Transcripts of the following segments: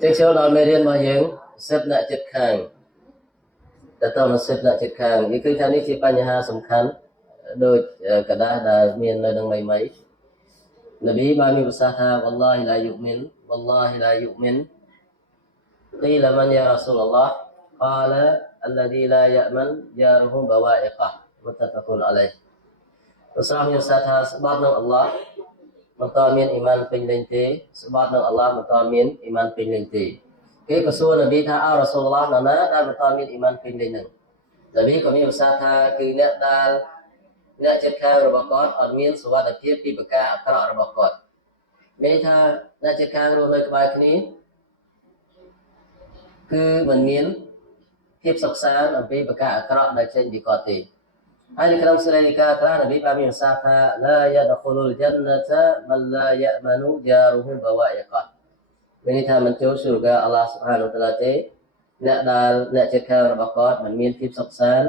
Trên số đó mới bao nhiêu xếp lại chất khangแต่ต้องมาเสร็จละจิตขังนี่คือท่านี้ที่ปัญหาสำคัญโดยกระดาษมีอะไรดังไม่ไหมนบีบามีภาษาท่าวัลลอฮิลายุมินวัลลอฮิลายุมินกีลมันยารอซูลุลลอฮ์กาลอัลลดีลายะมันยารุฮุบะวาอิกะมุตตะฟักุนอะลัยภาษามีภาษาท่าสบัดng Allah มันต้องมีอิมานเป็นเลนตีสบัดng Allah มันต้องมีอิมานเป็นเลนตีCái cơ sở Nabi tha al Rasulullah nana dan bertamin iman pindahan. Nabi kami usaha tha cứ nét dal nét chất khang robakot ở miền suat ở phía pi baka akra robakot. Mấy tha nét chất khang rồi nơi cái này cứ mình miền tiếp sọc sáng ở pi baka akra đại trên đi cọt thì. Hai cái trong sura Al-Qur'an Nabi kami usaha tha la yadkhulul jannata man la ya'manu jaruhu bawa'iqah. Ini tha mìnhចូល surga Allah Subhanahu wa ta'ala ទេអ្នកដែលអ្នកចិត្តខាងរបស់គាត់មិនមានភាពសុខសាន្ត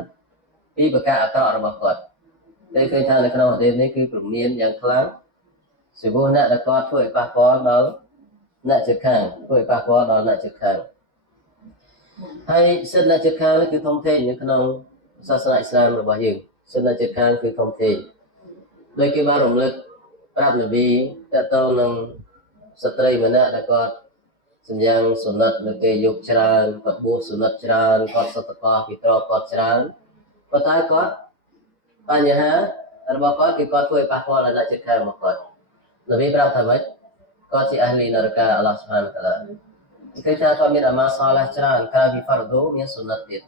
ពីប្រការអាក្រក់របស់គាត់តែឃើញថានៅក្នុងប្រទេសនេះគឺព្រមានយ៉ាងខ្លាំងពីព្រោះអ្នកដែលគាត់ធ្វើឲ្យប៉ះពាល់ដល់អ្នកចិត្តខាងធ្វើឲ្យប៉ះពាល់ដល់អ្នកចិត្តខាងហើយសិទ្ធិអ្នកចិត្តខាងនេះគឺធំធេងនៅក្នុងសាសនាអ៊ីស្លាមរបស់យើងសិទ្ធិអ្នកចិត្តខាងគឺធំធេងដោយគេបានរំលឹកប្រាប់នប៊ីតើតើនឹងស្ត្រីម្នាក់ដែលគាត់សញ្ញាសុណិតនៅគេយកច្រើនគាត់បួសសុណិតច្រើនគាត់សតកោពីត្រគាត់ច្រើនប៉ុន្តែគាត់បញ្ហារបស់គាត់គឺគាត់ធ្វើឲ្យប៉ះពាល់ដល់អ្នកជិតខាងរបស់គាត់នប៊ីប្រាប់ថាម៉េចគាត់ជាអាហ្លីនរកាអល់ឡោះស៊ុបហានតាឡាគេថាគាត់មានអាម៉ាសាឡាច្រើនក្រៅពីហ្វារដូមានសុណិតទៀត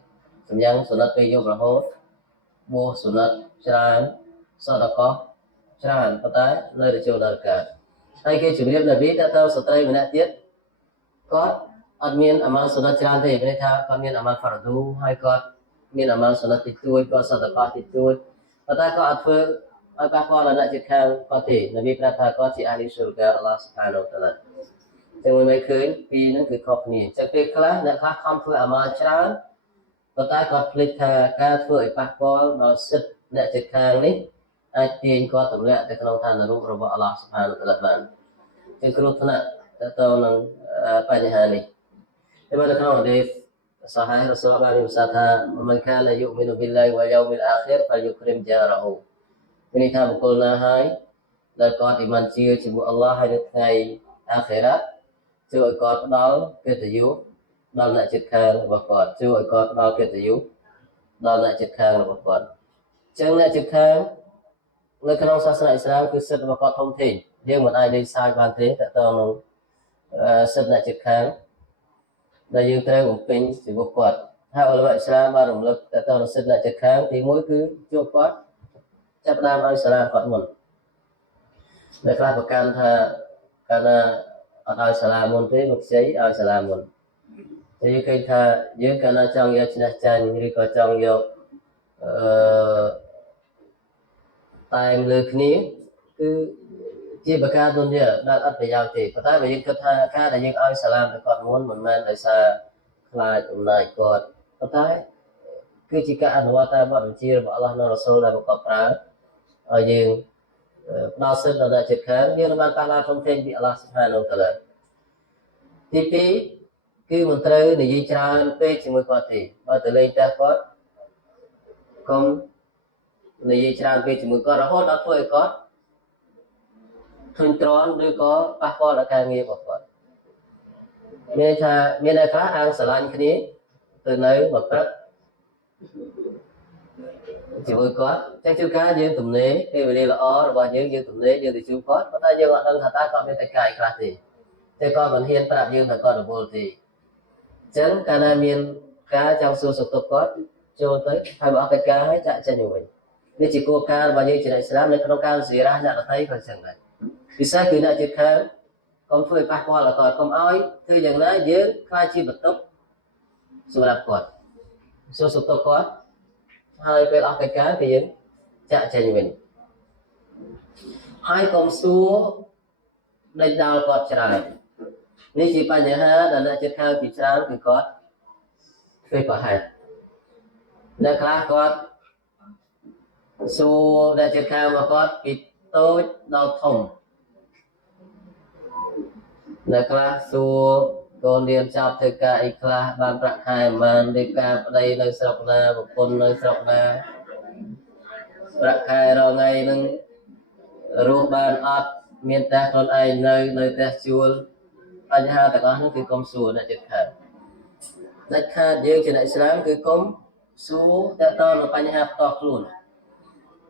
សញ្ញាសុណិតពេលយករហូតបួសសុណិតច្រើនសតកោច្រើនប៉ុន្តែនៅតែចូលដល់ការហើយគេជំរាបនប៊ីថាតើស្ត្រីម្នាក់ទៀតគាត់អត់មានអាម៉ាល់សុណិតច្រើនទេមានន័យថាគាត់មានអាម៉ាល់ហ្វារឌូហើយគាត់មានអាម៉ាល់សុណិតតិចតួចគាត់សតកោតិចតួចប៉ុន្តែគាត់អត់ធ្វើឲ្យប៉ះពាល់ដល់អ្នកជិតខាងគាត់ទេនប៊ីប្រាប់ថាគាត់ជាអាលីស៊ូកាអល់ឡោះស៊ុបហានវតាឡាចឹងមិនឃើញពីរហ្នឹងគឺខុសគ្នាចឹងពេលខ្លះអ្នកខ្លះខំធ្វើអាម៉ាល់ច្រើនប៉ុន្តែគាត់ភ្លេចថាការធ្វើឲ្យប៉ះពាល់ដល់សិទ្ធិអ្នកជិតខាងនេះអាចទាញគាត់ទម្លាក់ទៅក្នុងឋាននរករបស់អល់ឡោះស៊ុបហានវតាឡាបានចឹងគ្រោះថ្នាក់ទៅនឹងបញ្ហានេះតែបើនៅក្នុងហាឌីសសាហារ៉ាស៊ូលបានមានប្រសាសន៍ថាមិនខានយុមីនុប៊ីឡាហ៊ីវ៉ាយោមីលអាខិរហ្វលយុគ្រីមជារ៉ាហ៊ូមានន័យថាបុគ្គលណាហើយដែលគាត់អ៊ីម៉ានជឿជាមួយអល់ឡោះហើយនៅថ្ងៃអាខិរ៉ាជួយឲ្យគាត់ផ្ដល់កិត្តិយសដល់អ្នកជិតខាងរបស់គាត់ជួយឲ្យគាត់ផ្ដល់កិត្តិយសដល់អ្នកជិតខាងរបស់គាត់អញ្ចឹងអ្នកជិតខាងនៅក្នុងសាសនាអ៊ីស្លាមគឺសិទ្ធិរបស់គាត់ធំធេងយើងមិនអាចលេងសើចបានទេតើតើនឹងសិទ្ធិអ្នកជិតខាងដែលយើងត្រូវបំពេញជីវិតគាត់ហើយអ៊ុលម៉ាអ៊ីស្លាមបានរំលឹកតើតើសិទ្ធិអ្នកជិតខាងទី1គឺជួបគាត់ចាប់ផ្ដើមឲ្យសាលាគាត់មុនដែលខ្លះប្រកាន់ថាកាលណាអត់ឲ្យសាលាមុនទេមកខ្ចីឲ្យសាលាមុនតែយើងឃើញថាយើងកាលណាចង់យកឈ្នះចាញ់ឬក៏ចង់យកតែងលើគ្នាគឺជាប្រការទុនយាដែលអត់ប្រយោជន៍ទេប៉ុន្តែបើយើងគិតថាការដែលយើងឲ្យសាឡាមទៅគាត់មុនមិនមែនដោយសារខ្លាចអំណាចគាត់ប៉ុន្តែគឺជាការអនុវត្តតាមបទបញ្ជារបស់អល់ឡោះនិងរ៉ាស៊ូលដែលបង្កប់ប្រើឲ្យយើងផ្ដល់សិទ្ធិដល់អ្នកជិតខាងយើងបានប៉ះឡាធំធេងពីអល់ឡោះស៊ុបហានវតាឡាទី2គឺមិនត្រូវនិយាយច្រើនពេកជាមួយគាត់ទេបើទៅលេងផ្ទះគាត់កុំនិយាយច្រើនពេកជាមួយគាត់រហូតដល់ធ្វើឲ្យគាត់ធុញទ្រាន់ឬក៏ប៉ះពាល់ដល់ការងាររបស់គាត់មានថាមានអ្នកខ្លះអាងស្រឡាញ់គ្នាទៅនៅមកព្រឹកជាមួយគាត់ចឹងជួនកាលយើងទំនេរពេលវេលាល្អរបស់យើងទំនេរយើងទៅជួបគាត់ប៉ុន្តែយើងអត់ដឹងថាតើគាត់មានតែកាយខ្លះទេតែគាត់មិនហ៊ានប្រាប់យើងថាគាត់រវល់ទេចឹងកាលណាមានការចង់សួរសុខទុក្ខគាត់ចូលទៅហើយបើអត់កិច្ចការហើយចាក់ចេញទៅវិញនេះជាគោលការណ៍របស់យើងជាអ្នកឥស្លាមនៅក្នុងការស៊ីរ៉ាអ្នកដទៃក៏ចឹងដែរពិសេសគឺអ្នកជិតខាងកុំធ្វើឲ្យប៉ះពាល់ដល់គាត់កុំឲ្យធ្វើយ៉ាងណាយើងខ្លាចជាបន្ទុកសម្រាប់គាត់សួរសុខទុក្ខគាត់ហើយពេលអស់កិច្ចការគឺយើងចាក់ចេញវិញហើយកុំសួរដេញដោលគាត់ច្រើននេះជាបញ្ហាដែលអ្នកជិតខាងពីច្រើនគឺគាត់ធ្វើប្រហែលអ្នកខ្លះគាត់សួរអ្នកជិតខាងរបស់គាត់ពីតូចដល់ធំ នៅខ្លះសួរកូនរៀនចប់ធ្វើការអីខ្លះបានប្រាក់ខែបានរៀបការប្តីនៅស្រុកណាប្រពន្ធនៅស្រុកណាប្រាក់ខែរងថ្ងៃនឹងរស់បានអត់មានតែខ្លួនឯងនៅផ្ទះជួលបញ្ហាទាំងអស់នោះគឺកុំសួរអ្នកជិតខាងដាច់ខាតយើងជាអ្នកឥស្លាមគឺកុំសួរតើតើនៅបញ្ហាផ្ទាល់ខ្លួន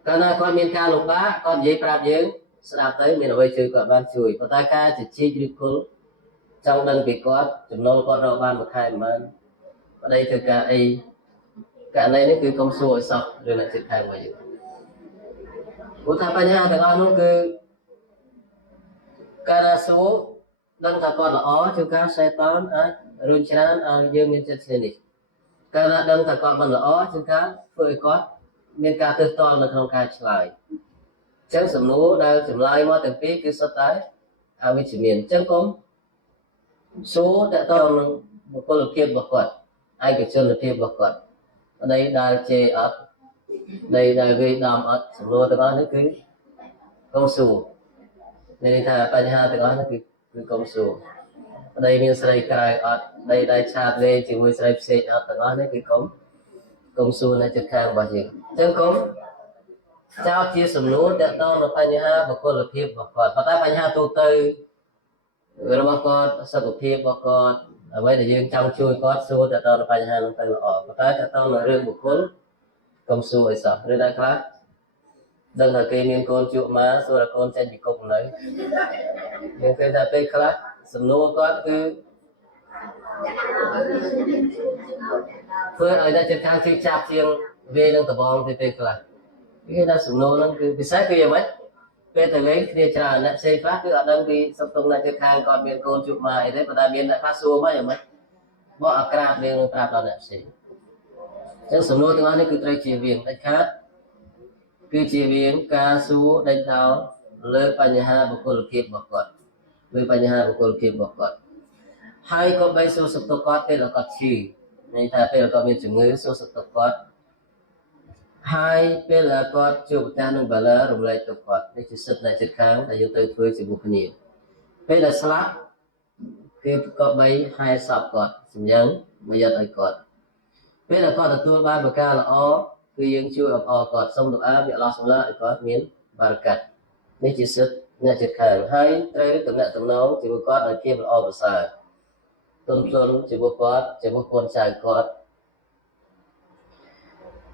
កាលណាគាត់មានការលំបាកគាត់និយាយប្រាប់យើងស្ដាប់ទៅមានអ្វីជួយគាត់បានជួយប៉ុន្តែការជជែកឬគល់ចង់ដឹងពីគាត់ចំណូលគាត់រកបានមួយខែប៉ុន្មានប្តីធ្វើការអីករណីនេះគឺកុំសួរឲ្យសោះរឿងអ្នកជិតខាងមកយើងព្រោះថាបញ្ហាទាំងអស់នោះគឺកាលណាសួរដឹងថាគាត់ល្អជួនកាលសេតនអាចរុញច្រានឲ្យយើងមានចិត្តឈ្នានីសកាលណាដឹងថាគាត់មិនល្អជួនកាលធ្វើឲ្យគាត់មានការទើសទាល់នៅក្នុងការឆ្លើយអញ្ចឹងសំណួរដែលចម្លើយមកទាំងពីរគឺសុទ្ធតែអវិជ្ជមានអញ្ចឹងកុំសួរតើតើនឹងបុគ្គលភាពរបស់គាត់ឯកជនភាពរបស់គាត់ប្តីដែលជេរអត់ប្តីដែលវាយដំអត់សំណួរទាំងអស់នេះគឺកុំសួរមានន័យថាបញ្ហាទាំងអស់នេះគឺកុំសួរប្តីមានស្រីក្រៅអត់ប្តីដែលឆាតលេងជាមួយស្រីផ្សេងអត់ទាំងអស់នេះគឺកុំសួរនៅជិតខាងរបស់យើងអញ្ចឹងកុំចោទជាសំណួរតើតើនៅបញ្ហាបុគ្គលភាពរបស់គាត់ប៉ុន្តែបញ្ហាទូទៅរបស់គាត់សុខភាពរបស់គាត់អ្វីដែលយើងចង់ជួយគាត់សួរតើតើនៅបញ្ហានោះទៅល្អប៉ុន្តែតើតើនៅរឿងបុគ្គលកុំសួរឲ្យសោះឬដែរខ្លះដឹងថាគេមានកូនជក់មកសួរតែកូនចេញពីគុកនៅយើងឃើញថាពេលខ្លះសំណួរគាត់គឺធ្វើឲ្យតែចិត្តខាងជឿចាប់ជាងវានឹងដបងទៅពេលខ្លះគេថាសំណួរហ្នឹងគឺពិសេសគឺយ៉ាងម៉េចពេលទៅលេងគ្នាច្រើនអ្នកផ្សេងខ្លះគឺអត់ដឹងពីសុខទុក្ខអ្នកជិតខាងគាត់មានកូនជក់មកអីទេប៉ុន្តែមានអ្នកខ្លះសួរមកយ៉ាងម៉េចបកអាក្រាតយើងនឹងប្រាប់ដល់អ្នកផ្សេងអញ្ចឹងសំណួរទាំងអស់នេះគឺត្រូវជៀសវាងដាច់ខាតគឺជៀសវាងការសួរដេញដោលលើបញ្ហាបុគ្គលភាពរបស់គាត់លើបញ្ហាបុគ្គលភាពរបស់គាត់ហើយក៏បីសួរសុខទុក្ខគាត់ពេលគាត់ឈឺន័យថាពេលគាត់មានជំងឺសួរសុខទុក្ខគាត់ហើយពេលគាត់ជួបប្រទះនឹងបាឡារំលែកទុក្ខគាត់នេះជាសិទ្ធិអ្នកជិតខាងដែលយើងត្រូវធ្វើជាមួយគ្នាពេលដែលស្លាប់គឺក៏បីហែសពគាត់សម្ញឹងមកយកឲ្យគាត់ពេលដែលគាត់ទទួលបានប្រការល្អគឺយើងជួយអបអរគាត់សូមដុអាពីអល់ឡោះសម្លាឲ្យគាត់មានបារកាត់នេះជាសិទ្ធិអ្នកជិតខាងហើយត្រូវតំណាក់តំណងជាមួយគាត់ឲ្យភាពល្អប្រសើរទុនភ្លន់ជាមួយគាត់ជាមួយកូនចៅគាត់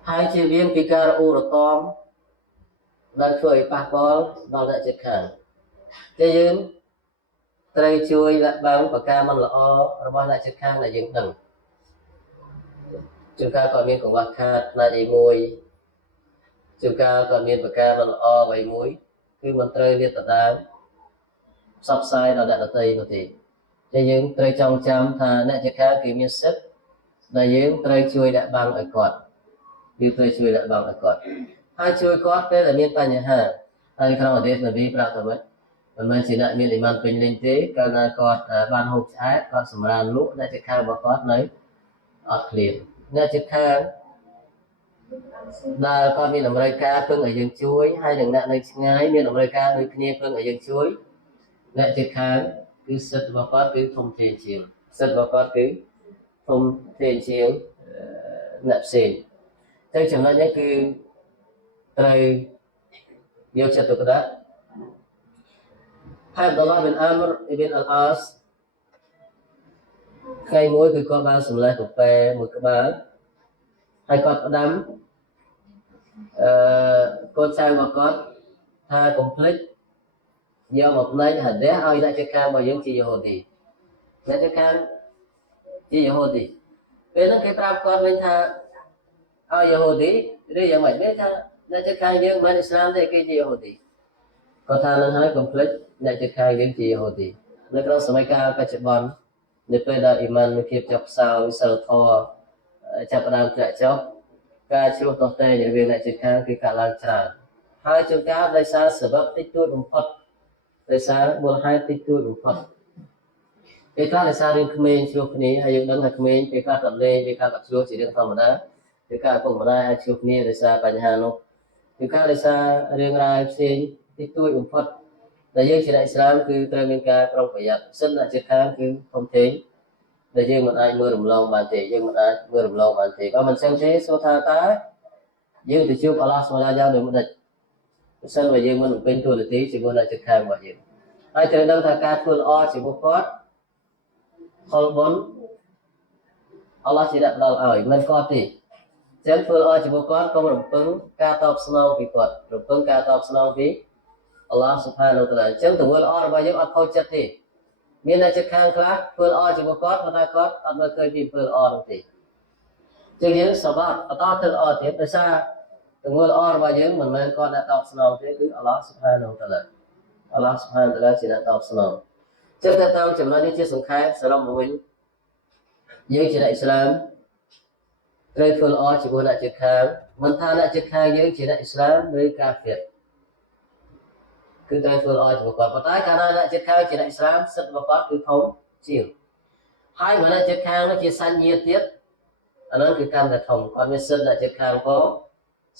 ហើយជៀសវាងពីការរអ៊ូរទាំដែលធ្វើឲ្យប៉ះពាល់ដល់អ្នកជិតខាងតែយើងត្រូវជួយលាក់បាំងប្រការមិនល្អរបស់អ្នកជិតខាងដែលយើងដឹងជួនកាលគាត់មានកង្វះខាតផ្នែកអីមួយជួនកាលគាត់មានប្រការមិនល្អអ្វីមួយគឺមិនត្រូវលាតត្រដាងផ្សព្វផ្សាយដល់អ្នកដទៃនោះទេតែយើងត្រូវចងចាំថាអ្នកជិតខាងគឺមានសិទ្ធិដែលយើងត្រូវជួយលាក់បាំងឲ្យគាត់យើងត្រូវជួយលាក់បាំងឲ្យគាត់ហើយជួយគាត់ពេលដែលមានបញ្ហាហើយក្នុងអាទិសនប៊ីប្រាប់ថាមិនមែនជាអ្នកមានអ៊ីម៉ានពេញលេញទេកាលណាគាត់បានហូបឆ្អែតគាត់សម្រានលក់អ្នកជិតខាងរបស់គាត់នៅអត់ឃ្លានអ្នកជិតខាងដែលគាត់មានតម្រូវការពឹងឲ្យយើងជួយហើយនឹងអ្នកនៅឆ្ងាយមានតម្រូវការដូចគ្នាពឹងឲ្យយើងជួយអ្នកជិតខាងគឺសិទ្ធិរបស់គាត់គឺធំធេងជាងសិទ្ធិរបស់គាត់គឺធំធេងជាងអ្នកផ្សេងតែចំណុចនេះគឺត្រូវយកចិត្តទុកដាក់ហើយអ៊បឌុលឡាប៊ីនអាមរអ៊ីប៊ីនអលអាសថ្ងៃមួយគឺគាត់បានសម្លេះពពែមួយក្បាលហើយគាត់ផ្ដាំកូនចៅរបស់គាត់ថាកុំភ្លេចយកមកផ្នែកហាឌីសឲ្យអ្នកជិតខាងរបស់យើងជាយេហូឌីអ្នកជិតខាងជាយេហូឌីពេលហ្នឹងគេប្រាប់គាត់វិញថាឲ្យយេហូឌីឬយ៉ាងម៉េចទេថាអ្នកជិតខាងយើងមិនអ៊ីស្លាមទេគេជាយេហូឌីគាត់ថានឹងហើយកុំភ្លេចអ្នកជិតខាងយើងជាយេហូឌីនៅក្នុងសម័យកាលបច្ចុប្បន្ននៅពេលដែលអ៊ីម៉ានមានភាពចុះខ្សោយសិលធម៌ចាប់ផ្ដើមធ្លាក់ចុះការឆ្លោះតោះតែងរវាងអ្នកជិតខាងគឺកើតឡើងច្រើនហើយជួនកាលដោយសារសបិបតិចតួចបំផុតដោយសារមូលហេតុតិចតួចបំផុតពេលខ្លះដោយសាររឿងក្មេងឆ្លោះគ្នាហើយយើងដឹងថាក្មេងពេលខ្លះគាត់លេងពេលខ្លះគាត់ឆ្លោះជារឿងធម្មតាពេលខ្លះឪពុកម្ដាយអាចឆ្លោះគ្នាដោយសារបញ្ហានោះពេលខ្លះដោយសាររឿងរ៉ាវផ្សេងតិចតួចបំផុត ដែលយើងជាអ្នកឥស្លាមគឺត្រូវមានការប្រុងប្រយ័ត្នសិនអ្នកជិតខាងគឺធំធេងដែលយើងមិនអាចមើលរំលងបានទេយើងមិនអាចមើលរំលងបានទេបើមិនចឹងទេសួរថាតើយើងទៅជួបអល់ឡោះសុបហានយ៉ាងដូចម្ដេចបើសិនបើយើងមិនពេញទូនាទីជាមួយអ្នកជិតខាងរបស់យើងហើយត្រូវដឹងថាការធ្វើល្អជាមួយគាត់ផលបុណ្យអល់ឡោះជាអ្នកផ្ដល់ឲ្យមិនគាត់ទេចឹងធ្វើល្អជាមួយគាត់កុំរំពឹងការតបស្នងពីគាត់រំពឹងការតបស្នងពីអល់ឡោះស៊ុបហានូវតាឡាអញ្ចឹងទង្វើល្អរបស់យើងអត់ខូចចិត្តទេមានអ្នកជិតខាងខ្លះធ្វើល្អជាមួយគាត់ប៉ុន្តែគាត់អត់មើលឃើញពីធ្វើល្អនោះទេចឹងយើងសបាត់បន្តធ្វើល្អទៀតដោយសារទង្វើល្អរបស់យើងមិនមែនគាត់អ្នកតបស្នងទេគឺអល់ឡោះស៊ុបហានូវតាឡាអល់ឡោះស៊ុបហានូវតាឡាជាអ្នកតបស្នងចឹងតែតាមចំណុចនេះជាសំខាន់សរុបមកវិញយើងជាអ្នកឥស្លាមត្រូវធ្វើល្អជាមួយអ្នកជិតខាងមិនថាអ្នកជិតខាងយើងជាអ្នកឥស្លាមឬកាហ្វិរគឺត្រូវធ្វើល្អជាមួយគាត់ប៉ុន្តែកាលណាអ្នកជិតខាងជាអ្នកឥស្លាមសិទ្ធិរបស់គាត់គឺធំជាងហើយបើអ្នកជិតខាងនោះជាសាច់ញាតិទៀតអានោះគឺកាន់តែធំគាត់មានសិទ្ធិអ្នកជិតខាងផង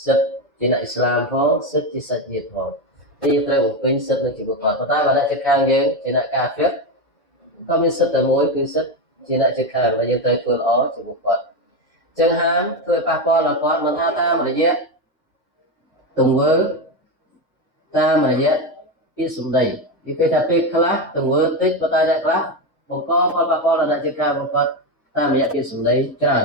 សិទ្ធិជាអ្នកឥស្លាមផងសិទ្ធិជាសាច់ញាតិផងទីត្រូវបំពេញសិទ្ធិនឹងជាមួយគាត់ប៉ុន្តែបើអ្នកជិតខាងយើងជាអ្នកកាហ្វិរគាត់មានសិទ្ធិតែមួយគឺសិទ្ធិជាអ្នកជិតខាងដែលយើងត្រូវធ្វើល្អជាមួយគាត់ចឹងហាមធ្វើឲ្យប៉ះពាល់ដល់គាត់មិនថាតាមរយៈទង្វើតាមរយៈពាក្យសម្ដីនិយាយថាពេលខ្លះទង្វើតិចប៉ុន្តែអ្នកខ្លះបង្កផលប៉ះពាល់ដល់អ្នកជិតខាងរបស់គាត់តាមរយៈពាក្យសម្ដីច្រើន